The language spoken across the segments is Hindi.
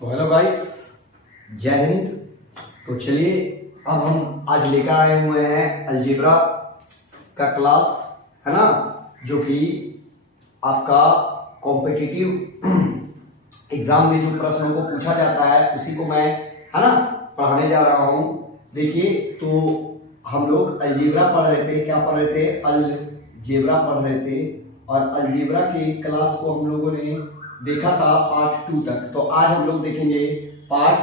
तो हेलो गाइस, जय हिंद। तो चलिए अब हम आज लेकर आए हुए हैं अलजेब्रा का क्लास, है ना, जो कि आपका कॉम्पिटिटिव एग्जाम में जो प्रश्नों को पूछा जाता है उसी को मैं, है ना, पढ़ाने जा रहा हूँ। देखिए, तो हम लोग अलजेब्रा पढ़ रहे थे, क्या पढ़ रहे थे, अलजेब्रा पढ़ रहे थे, और अलजेब्रा की क्लास को हम लोगों ने देखा था पार्ट 2 तक। तो आज हम लोग देखेंगे आज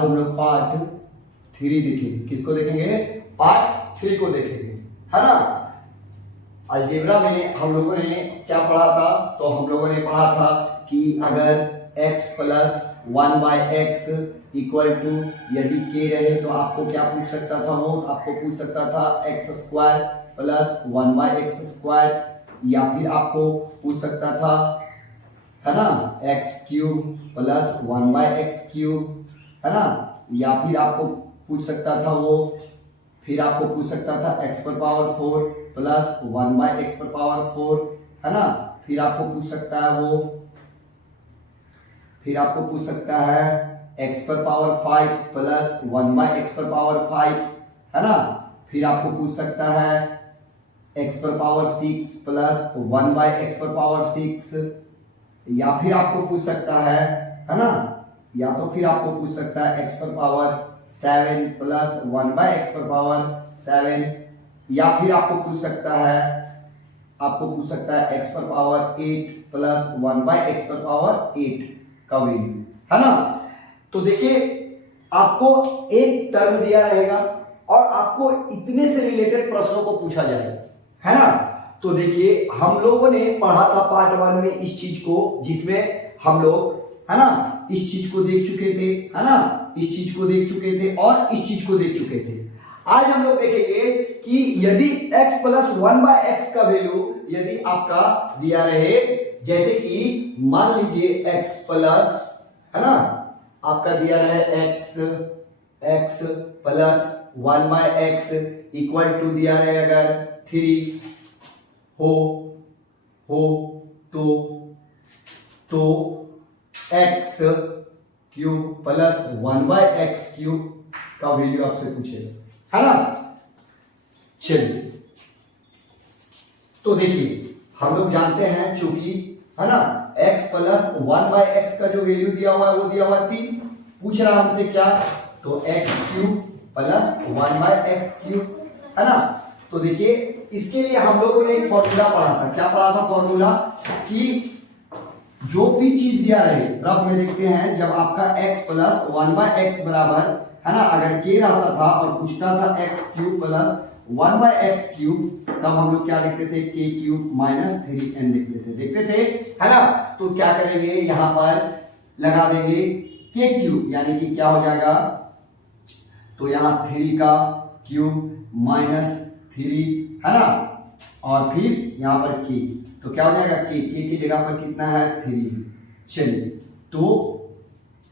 हम लोग पार्ट 3 देखेंगे। किसको देखेंगे? पार्ट 3 को देखेंगे, है ना। अलजेब्रा में हम लोगों ने क्या पढ़ा था? तो हम लोगों ने पढ़ा था कि अगर x plus 1/x equal to यदि k रहे तो आपको क्या पूछ सकता था? वो आपको पूछ सकता था x square plus 1/x square, या फिर आपको पूछ सकता था, है ना, x cube plus 1/x cube, है ना, या फिर आपको पूछ सकता था वो, फिर आपको पूछ सकता था x पर पावर 4 प्लस 1/x पर पावर 4, है ना, फिर आपको पूछ सकता है वो, फिर आपको पूछ सकता है x पर पावर 5 प्लस 1/x पर पावर 5, है ना, फिर आपको पूछ सकता है x पर पावर 6 प्लस 1/x पर पावर 6, या फिर आपको पूछ सकता है ना, या तो फिर आपको पूछ सकता है x पर पावर 7 प्लस 1/x पर पावर 7, या फिर आपको पूछ सकता है x पर पावर 8 प्लस 1/x पर पावर 8 का वैल्यू, है ना। तो देखिए, आपको एक टर्म दिया रहेगा और आपको इतने से रिलेटेड प्रश्नों को पूछा जाएगा, है ना। तो देखिए, हम लोगों ने पढ़ा था पार्ट 1 में इस चीज को, जिसमें हम लोग, है ना, इस चीज को देख चुके थे, है ना, इस चीज को देख चुके थे और इस चीज को देख चुके थे। आज हम लोग देखेंगे कि यदि x प्लस 1/x का वैल्यू यदि आपका दिया रहे, जैसे कि मान लीजिए x प्लस, है ना, आपका दिया रहे x plus 1/x equal to दिया रहे अगर 3 हो तो x cube plus 1/x cube का वैल्यू आपसे पूछेगा, है ना। चलिए, तो देखिए, हम लोग जानते हैं, चूंकि, है ना, x प्लस 1/x का जो वैल्यू दिया हुआ है वो दिया हुआ है 3। पूछ रहा हमसे क्या? तो x cube plus 1/x cube, है ना। तो देखिए, इसके लिए हम लोगों ने एक फॉर्मूला पढ़ा था। क्या पढ़ा था फॉर्मूला? कि जो भी चीज दिया रहे, रफ में देखते हैं, जब आपका x प्लस 1/x बराबर, है ना, अगर k रहता था और पूछता था x cube plus 1/x cube, तब हम लोग क्या देखते थे? k क्यूब माइनस 3n देखते थे, है ना। तो क्या करेंगे, यहां पर लगा देंगे k क्यूब, यानी कि क्या हो जाएगा, तो यहां 3 का क्यूब माइनस 3, है ना, और फिर यहां पर k, तो क्या हो जाएगा, k की जगह पर कितना है? 3। चलिए, तो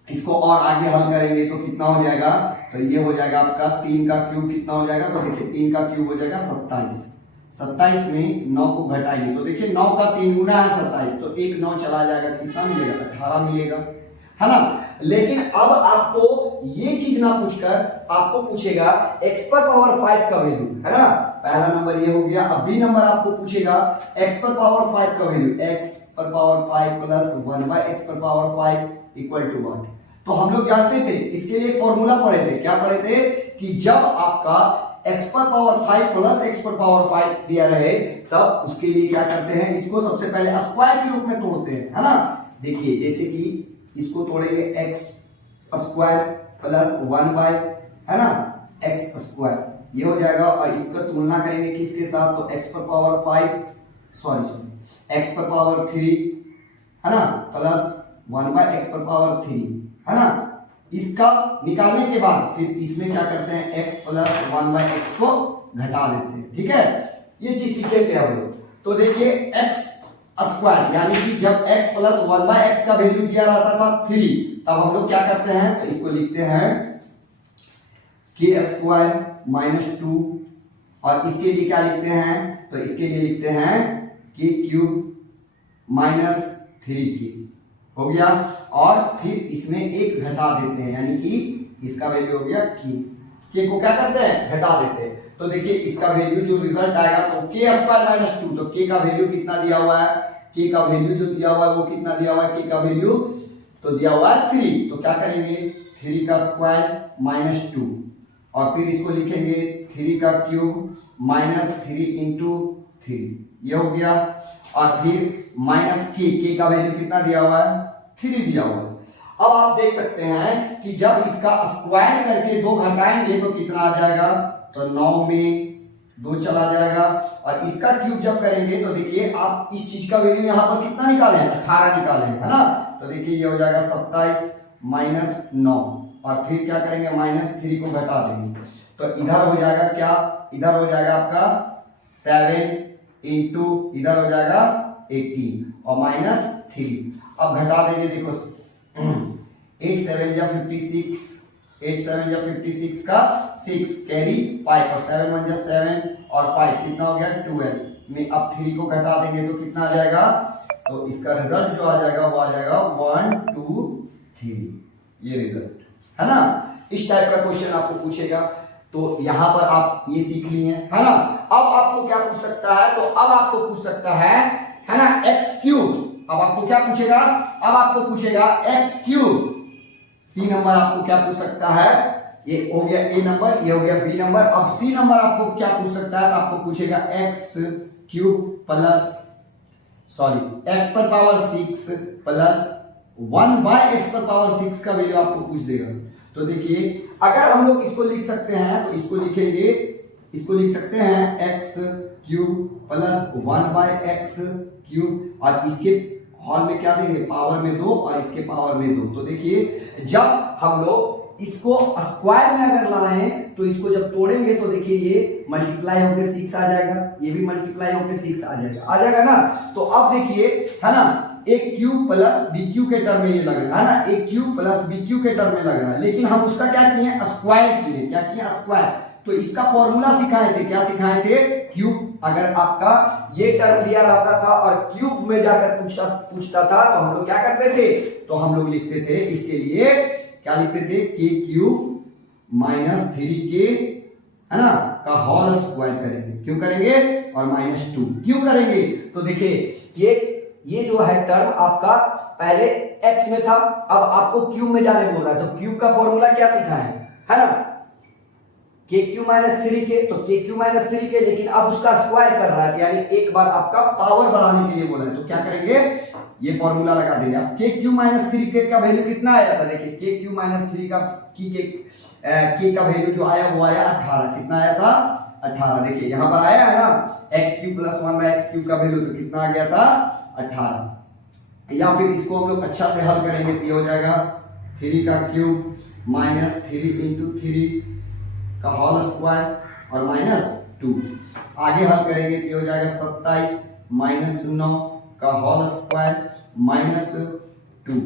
इसको और आगे हल करेंगे तो कितना हो जाएगा? तो ये हो जाएगा आपका 3 का क्यूब, कितना हो जाएगा? तो देखिए, 3 का क्यूब हो जाएगा 27। 27 में 9 को घटाएंगे तो देखिए 9 का 3 गुना है 27, तो एक 9 चला जाएगा, कितना मिलेगा? 18 मिलेगा, है ना। लेकिन अब आपको ये चीज ना पूछकर आपको पूछेगा x पर पावर 5 का वैल्यू, है ना। पहला नंबर ये हो गया। अब बी नंबर आपको पूछेगा x पर पावर 5 का वैल्यू, x पर पावर 5 प्लस 1/x पर पावर 5 इक्वल टू व्हाट? तो हम लोग जानते थे, इसके लिए फॉर्मूला पढ़े थे। क्या पढ़े थे? कि जब आपका x पर पावर 5 प्लस x पर पावर 5 दिया रहे, तब उसके लिए क्या करते हैं, इसको सबसे पहले स्क्वायर के रूप में तोड़ते हैं, है ना। देखिए, जैसे कि इसको तोड़ेंगे x स्क्वायर प्लस 1/, है ना, x स्क्वायर, ये हो जाएगा, और इसका तुलना करेंगे किसके साथ? तो x पर पावर 5, x पर पावर 3, है ना, प्लस 1/x पर पावर 3, है ना। इसका निकालने के बाद फिर इसमें क्या करते हैं, x प्लस 1/x को घटा देते हैं, ठीक है। ये चीज सीखे थे हम लोग। तो देखिए, x स्क्वायर, यानी कि जब x प्लस 1/x का वैल्यू दिया रहता था 3, तब हम लोग क्या करते हैं, तो इसको लिखते हैं k स्क्वायर माइनस 2, और इसके लिए क्या लिखते हैं? तो इसके लिए लिखते हैं k क्यूब माइनस 3k, हो गया। और फिर इसमें एक घटा देते हैं, यानी कि इसका वैल्यू हो गया के को क्या करते हैं, घटा देते हैं। तो देखिए इसका वैल्यू जो रिजल्ट आएगा तो के स्क्वायर माइनस 2, तो के का वैल्यू कितना दिया हुआ है, के का वैल्यू जो दिया हुआ है वो कितना दिया हुआ है, के का वैल्यू तो दिया हुआ है 3, तो क्या करेंगे 3 का स्क्वायर माइनस 2, और फिर इसको लिखेंगे 3 का क्यूब माइनस 3 इंटू 3, ये हो गया। और फिर माइनस के का वैल्यू कितना दिया हुआ है, 3 दिया हुआ है। अब आप देख सकते हैं कि जब इसका स्क्वायर करके 2 घटाएंगे तो कितना आ जाएगा, तो 9 में 2 चला जाएगा। और इसका क्यूब जब करेंगे तो देखिए आप इस चीज का वैल्यू यहाँ पर कितना निकाले, 18 निकाले, है ना। तो देखिए ये हो जाएगा 27 माइनस 9, और फिर क्या करेंगे माइनस 3 को घटा देंगे, तो इधर हो जाएगा क्या, इधर हो जाएगा आपका 7 इंटू इधर हो जाएगा 18 और माइनस 3। अब घटा देंगे, देखो 8 7 जा 56, 8 7 जा 56 का 6 कैरी 5 और 7 1 जा 7 और 5 कितना हो गया 12 में। अब 3 को घटा देंगे तो कितना आ जाएगा, तो इसका रिजल्ट जो आ जाएगा वो आ जाएगा 1 2 3, ये रिजल्ट है ना। इस टाइप का क्वेश्चन आपको पूछेगा, तो यहां पर आप ये सीख लिए है ना। अब आपको क्या पूछ सकता है, तो अब आपको पूछ सकता है ना एक्स क्यूब। अब आपको क्या पूछेगा, अब आपको पूछेगा एक्स क्यूब। सी नंबर आपको क्या पूछ सकता है, ये हो गया ए नंबर, ये हो गया बी नंबर। अब सी नंबर आपको क्या पूछ सकता है, तो आपको पूछेगा एक्स क्यूब प्लस एक्स पर पावर 6 प्लस 1 बाय एक्स पर पावर 6 का वैल्यू आपको पूछ देगा। तो देखिए अगर हम लोग इसको लिख सकते हैं तो इसको लिखेंगे, इसको लिख सकते हैं x cube plus 1 by x cube, और इसके हॉल में क्या देंगे, पावर में 2 और इसके पावर में 2। तो देखिए जब हम लोग इसको स्क्वायर में अगर लाएं तो इसको जब तोड़ेंगे तो देखिए ये मल्टीप्लाई होकर 6 आ जाएगा, ये भी मल्टीप्लाई होकर 6 आ जाएगा ना। तो अब देखिए है ना, ए क्यूब प्लस बी क्यू के टर्म में ये लग रहा है ना, ए क्यूब प्लस बी क्यू के टर्म में लग रहा है, लेकिन हम उसका क्या किए, स्क्वायर किए। क्या किए, स्क्वायर। तो इसका फॉर्मूला सिखाए थे, क्या सिखाए थे, क्यूब। अगर आपका ये टर्म दिया रहता था और क्यूब में जाकर पूछता था तो हम लोग क्या करते थे, तो हम लोग लिखते थे इसके लिए क्या लिखते थे, के क्यूब माइनस 3k है ना का होल स्क्वायर करेंगे। क्यों करेंगे, और माइनस 2 क्यों करेंगे। तो देखिए ये जो है टर्म आपका पहले x में था, अब आपको क्यूब में जाने बोल रहा है, तो क्यूब का फॉर्मूला क्या सिखाए है ना, के क्यू माइनस 3k, तो के क्यू माइनस 3k, लेकिन अब उसका स्क्वायर कर रहा है, यानी एक बार आपका पावर बढ़ाने के लिए बोला है। तो क्या करेंगे, ये फॉर्मूला लगा देंगे। अब के क्यू माइनस 3k का वैल्यू कितना आया था, देखिए के क्यू माइनस 3 का के का वैल्यू जो आया वो आया 18। कितना आया था, 18। देखिए यहाँ पर आया है ना, x cube plus 1 by x cube का वैल्यू तो कितना आ गया था, 18। या फिर इसको हम लोग अच्छा से हल करेंगे तो ये हो जाएगा 3 का क्यूब माइनस 3 इंटू 3 का होल स्क्वायर और माइनस 2। आगे हल करेंगे तो ये हो जाएगा 27 माइनस 9 का होल स्क्वायर माइनस 2।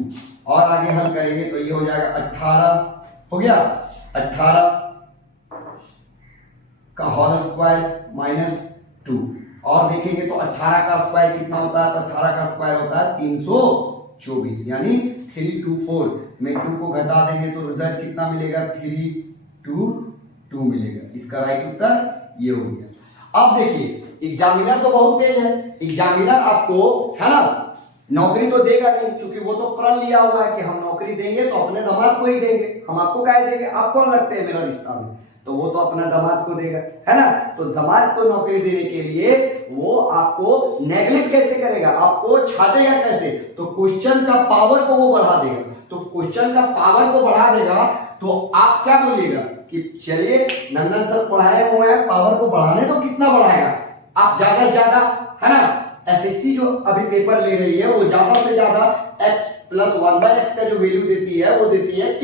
और आगे हल करेंगे तो ये हो जाएगा 18, हो गया 18 का होल स्क्वायर माइनस 2। और देखेंगे तो 18 का स्क्वायर कितना होता है, तो 18 का स्क्वायर होता है 324, यानी 324 में 2 को घटा देंगे तो रिजल्ट कितना मिलेगा, 322 मिलेगा। इसका राइट उत्तर ये हो गया। अब देखिए एग्जामिनर तो बहुत तेज है, एग्जामिनर आपको है ना नौकरी तो देगा नहीं, क्योंकि वो तो प्रण लिया हुआ है कि हम नौकरी देंगे तो अपने दामाद को ही देंगे, हम आपको क्या देंगे, आप कौन लगते हैं मेरा रिश्ता में, तो वो तो अपना दामाद को देगा है ना। तो दामाद को नौकरी देने के लिए वो आपको नेगलेक्ट कैसे करेगा, आपको छाटेगा कैसे, तो क्वेश्चन का पावर को वो बढ़ा देगा। तो क्वेश्चन का पावर को बढ़ा देगा तो आप क्या बोलिएगा कि चलिए नंदन सर पढ़ाए हुए हैं, पावर को बढ़ाने तो कितना बढ़ाएगा, आप ज्यादा से ज्यादा है ना, एसएससी जो अभी पेपर ले रही है वो ज्यादा से ज्यादा x प्लस 1 बाय एक्स का जो वैल्यू देती है वो देती है k।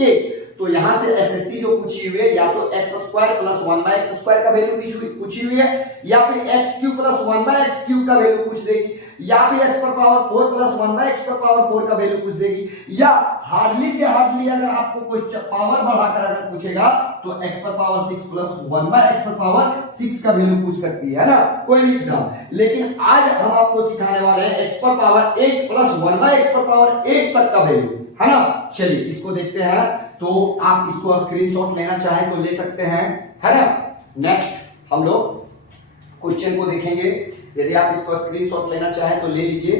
तो यहां से एसएससी जो पूछी हुई है या तो x square plus 1 by x square का वैल्यू पूछी हुई है, या फिर x cube plus 1 by x cube का वैल्यू पूछ देगी। या फिर x पर पावर 4 प्लस 1 बाय x पर पावर 4 का वैल्यू पूछ देगी, या हार्डली से हार्डली अगर आपको कुछ पावर बढ़ाकर अगर पूछेगा तो x पर पावर 6 प्लस 1 बाय x पर पावर 6 का वैल्यू पूछ सकती है ना कोई भी एग्जाम। लेकिन आज हम आपको सिखाने वाले हैं x पर पावर 8 प्लस 1 बाय x पर पावर 8 तक का वैल्यू, है ना। चलिए इसको देखते हैं, तो आप इसको स्क्रीनशॉट लेना चाहें तो ले सकते हैं, है ना। नेक्स्ट हम लोग क्वेश्चन को देखेंगे, यदि आप इसको स्क्रीनशॉट लेना चाहें तो ले लीजिए।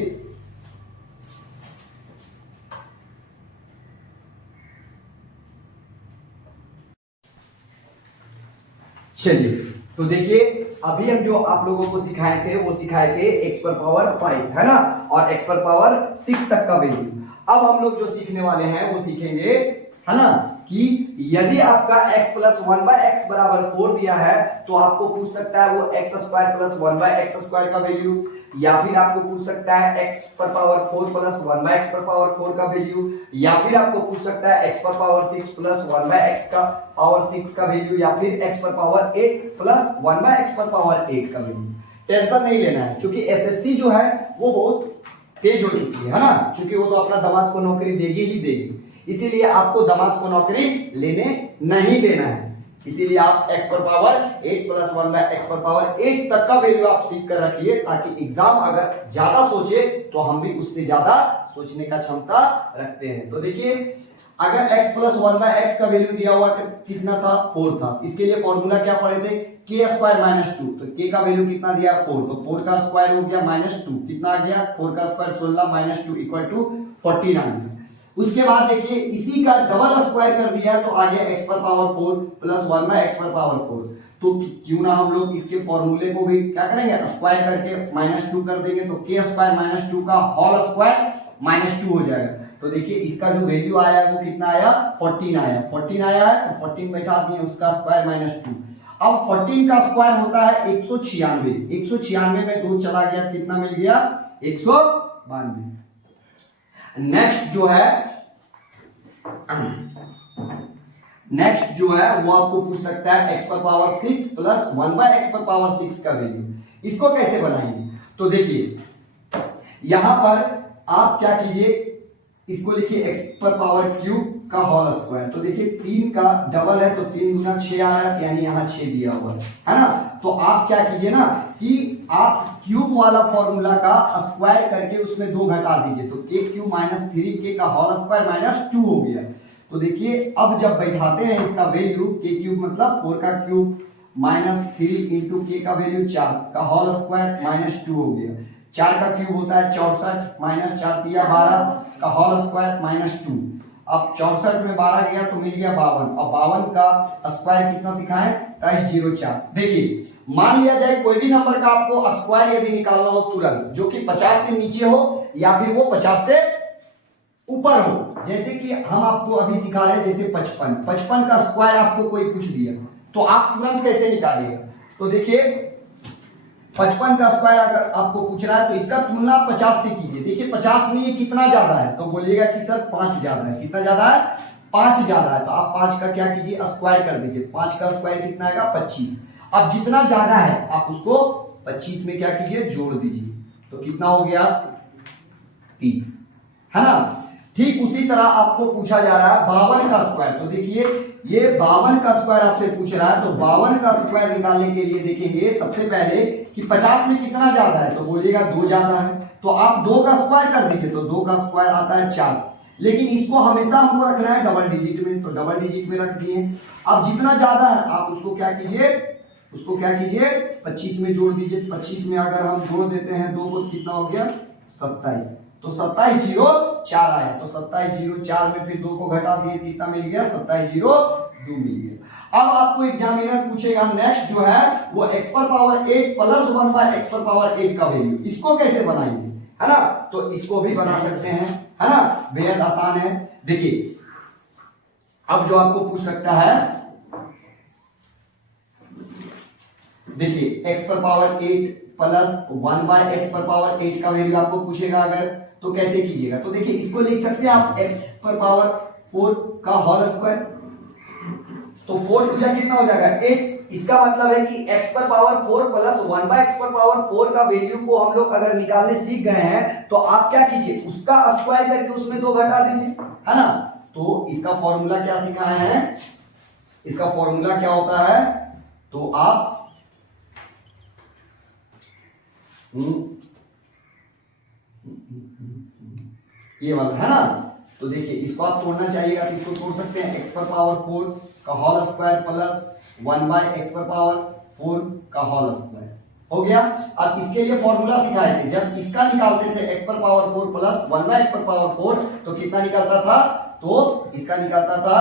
चलिए तो देखिए, अभी हम जो आप लोगों को सिखाए थे वो सिखाए थे x पर पावर 5, है ना, और x पर पावर 6 तक का वैल्यू। अब हम लोग जो सीखने वाले हैं वो सीखेंगे, है ना, कि यदि आपका x प्लस 1 बाय x बराबर 4 दिया है तो आपको पूछ सकता है वो x square plus 1 by x square का वैल्यू, या फिर आपको पूछ सकता है x पर पावर 4 प्लस 1 बाय x पर पावर 4 का वैल्यू, या फिर आपको पूछ सकता है x पर पावर 6 प्लस 1 बाय x का पावर 6 का वैल्यू, या फिर x पर पावर 8 प्लस 1 बाय x पर पावर 8 का वैल्यू। टेंशन नहीं लेना है, क्योंकि एसएससी जो है वो बहुत तेज हो चुकी है ना, क्योंकि वो तो अपना दामाद को नौकरी देगी ही देगी, इसीलिए आपको दामाद को नौकरी लेने नहीं देना है। इसीलिए आप x पर पावर 8 प्लस 1 बाय x पर पावर 8 तक का वैल्यू आप सीख कर रखिए, ताकि एग्जाम अगर ज्यादा सोचे तो हम भी उससे ज्यादा सोचने का क्षमता रखते हैं। तो देखिए, अगर x प्लस 1 बाय x का वैल्यू दिया हुआ कितना था, 4 था, इसके लिए फॉर्मूला क्या पढ़े थे, k स्क्वायर माइनस 2। तो k का वैल्यू कितना दिया, 4, तो 4 का स्क्वायर हो गया माइनस 2, कितना आ गया, 4 का स्क्वायर 16 माइनस 2 इक्वल टू 49। उसके बाद देखिए, इसी का डबल स्क्वायर कर दिया तो आ गया x पर पावर 4 प्लस 1 बाय x पर पावर 4। तो क्यों ना हम लोग इसके फॉर्मूले को भी क्या करेंगे, स्क्वायर करके माइनस 2 कर देंगे, तो k स्क्वायर माइनस 2 का होल स्क्वायर माइनस 2 हो जाएगा। तो देखिए इसका जो वैल्यू आया है वो कितना आया, 14 आया, 14 आया है, तो 14 बैठा दिए, उसका स्क्वायर माइनस 2। अब 14 का स्क्वायर होता है 196, 196 में 2 चला गया, कितना मिल गया, 192। नेक्स्ट जो है वो आपको पूछ सकता है x पर पावर 6 प्लस 1 बाय x पर पावर 6 का वैल्यू। इसको कैसे बनाएंगे, तो देखिए यहां पर आप क्या कीजिए, इसको लिखिए x पर पावर क्यूब का होल स्क्वायर। तो देखिए 3 का डबल है तो 3 दूना 6 आ रहा है, यानी यहाँ 6 दिया हुआ है ना। तो आप क्या कीजिए ना कि आप क्यूब वाला फॉर्मूला का स्क्वायर करके उसमें 2 घटा दीजिए, तो k क्यूब माइनस 3k का होल स्क्वायर माइनस 2 हो गया। तो देखिए अब जब बैठाते हैं इसका वैल्यू, k क्यूब मतलब 4 का क्यूब माइनस 3 इंटू k का वैल्यू 4 का होल स्क्वायर माइनस 2 हो गया। 4 का क्यूब होता है 64 माइनस 4 दिया 12 का होल स्क्वायर माइनस 2। अब 64 में 12 गया तो मिल गया 52, और 52 का स्क्वायर कितना सिखाएं, 04। देखिए मान लिया जाए कोई भी नंबर का आपको स्क्वायर यदि निकालना हो तुरंत, जो कि 50 से नीचे हो या फिर वो 50 से ऊपर हो, जैसे कि हम आपको अभी सिखा रहे हैं, जैसे 55 का स्क्वायर आपको कोई पूछ दिया तो आप तुरंत कैसे निकालिएगा। तो देखिए 55 का स्क्वायर अगर आपको पूछ रहा है तो इसका तुलना 50 से कीजिए। देखिए 50 में ये कितना ज्यादा है, तो बोलिएगा कि सर 5 ज्यादा है। कितना ज्यादा है, 5 ज्यादा है। तो आप 5 का क्या कीजिए, स्क्वायर कर दीजिए। 5 का स्क्वायर कितना आएगा, 25। अब जितना ज्यादा है आप उसको 25 में क्या कीजिए, जोड़ दीजिए, तो कितना हो गया, 30, है ना। ठीक उसी तरह आपको पूछा जा रहा है 52 का स्क्वायर। तो देखिए ये 52 का स्क्वायर आपसे पूछ रहा है, तो 52 का स्क्वायर निकालने के लिए देखेंगे सबसे पहले कि 50 में कितना ज्यादा है, तो बोलिएगा 2 ज्यादा है, तो आप 2 का स्क्वायर कर दीजिए, तो 2 का स्क्वायर आता है 4। लेकिन इसको हमेशा हमको रखना है डबल डिजिट में, तो डबल डिजिट में रख दिए। अब जितना ज्यादा है आप उसको क्या कीजिए, 25 में जोड़ दीजिए। 25 में अगर हम जोड़ देते हैं 2 को, कितना हो गया, 27। तो 2704 आया, तो 2704 में फिर 2 को घटा दिए, कितना मिल गया, 2702 मिल गया। अब आपको एग्जामिनर पूछेगा नेक्स्ट जो है वो x पर पावर 8 प्लस 1 बाय x पर पावर 8 का वैल्यू, इसको कैसे बनाएंगे, है ना। तो इसको भी बना सकते हैं, है ना, बेहद आसान है। देखिए अब जो आपको पूछ सकता है, देखिए x पर पावर 8 प्लस 1 बाय x पर पावर 8 का वैल्यू आपको पूछेगा अगर, तो कैसे कीजिएगा। तो देखिए इसको लिख सकते हैं आप x पर पावर 4 का होल स्क्वायर, तो 4 टू जा कितना हो जाएगा 8। इसका मतलब है कि x पर पावर 4 प्लस 1 बाय x पर पावर 4 का वैल्यू को हम लोग अगर निकालने सीख गए हैं तो आप क्या कीजिए, उसका स्क्वायर करके उसमें 2 घटा दीजिए, है ना। तो इसका फॉर्मूला क्या सिखाए हैं, इसका फॉर्मूला क्या होता है, तो आप ये वाला है ना। तो देखिए इसको आप तोड़ना चाहिएगा तो इसको तोड़ सकते हैं, x पर पावर 4 का whole square plus 1 by x पर पावर 4 का होल स्क्वायर हो गया। अब इसके लिए फॉर्मूला सिखाए थे, जब इसका निकालते थे x पर पावर 4 प्लस 1 बाय x पर पावर 4 तो कितना निकलता था, तो इसका निकलता था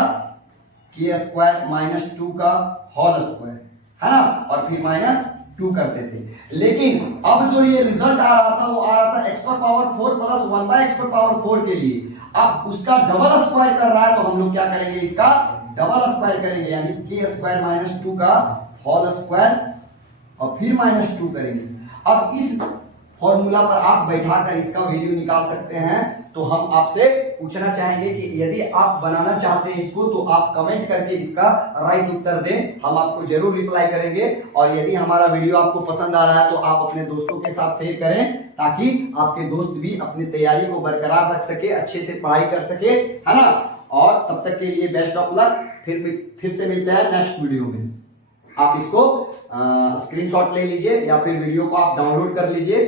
k स्क्वायर माइनस 2 का होल स्क्वायर, है ना, और फिर माइनस 2 करते थे। लेकिन अब जो ये रिजल्ट आ रहा था वो आ रहा था x पर पावर 4 प्लस 1 बाय x पर पावर 4 के लिए। अब उसका डबल स्क्वायर कर रहा है तो हम लोग क्या करेंगे, इसका डबल स्क्वायर करेंगे, यानी k स्क्वायर माइनस 2 का होल स्क्वायर और फिर माइनस 2 करेंगे। अब इस फॉर्मूला पर आप बैठाकर इसका वैल्यू निकाल सकते हैं। तो हम आपसे पूछना चाहेंगे कि यदि आप बनाना चाहते हैं इसको तो आप कमेंट करके इसका राइट उत्तर दें, हम आपको जरूर रिप्लाई करेंगे। और यदि हमारा वीडियो आपको पसंद आ रहा है तो आप अपने दोस्तों के साथ शेयर करें, ताकि आपके दोस्त भी अपनी तैयारी को बरकरार रख सके, अच्छे से पढ़ाई कर सके, है ना। और तब तक के लिए बेस्ट ऑफ लक, फिर से मिलते हैं नेक्स्ट वीडियो में। आप इसको स्क्रीनशॉट ले लीजिए या फिर वीडियो को आप डाउनलोड कर लीजिए।